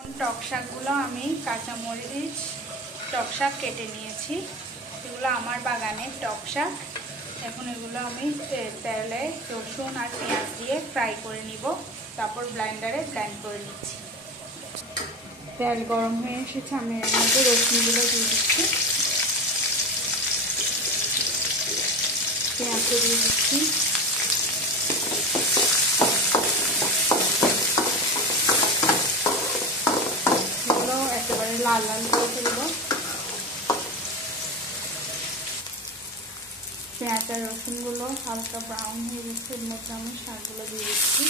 টক শাকগুলো আমি কাঁচামরিচ টক শাক কেটে নিয়েছি। এগুলো আমার বাগানের টক শাক। এখন এগুলো আমি তেলে রসুন আর পেঁয়াজ দিয়ে ফ্রাই করে নিব, তারপর ব্লেন্ডারে ব্লেন্ড করে নিচ্ছি। তেল গরম হয়ে এসেছে, আমি এর মধ্যে রসুনগুলো দিয়ে দিচ্ছি, পেঁয়াজও দিয়ে দিচ্ছি। এগুলো একেবারে লাল লাল করে ফেলবো। পেঁয়াজ আর রসুনগুলো হালকা ব্রাউন হয়ে গেছে, এর মধ্যে আমি শাকগুলো দিয়ে দিচ্ছি।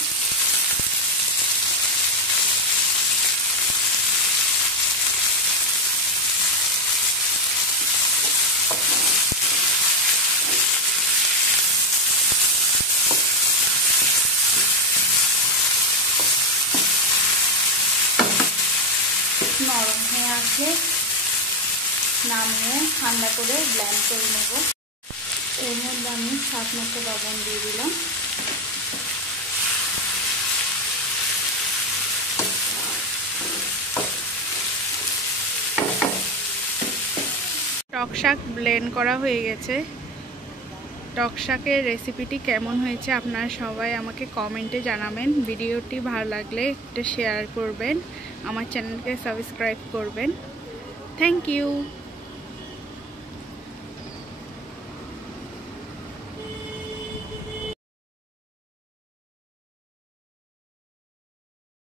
নরম হয়ে আসলে নামিয়ে ঠান্ডা করে ব্লেন্ড করে নেব। এর মধ্যে আমি স্বাদ মতো লবণ দিয়ে দিলাম। টক শাক ব্লেন্ড করা হয়ে গেছে। টক শাকের রেসিপিটি কেমন হয়েছে আপনারা সবাই আমাকে কমেন্টে জানাবেন। ভিডিওটি ভালো লাগলে একটু শেয়ার করবেন, আমার চ্যানেলকে সাবস্ক্রাইব করবেন। Thank you.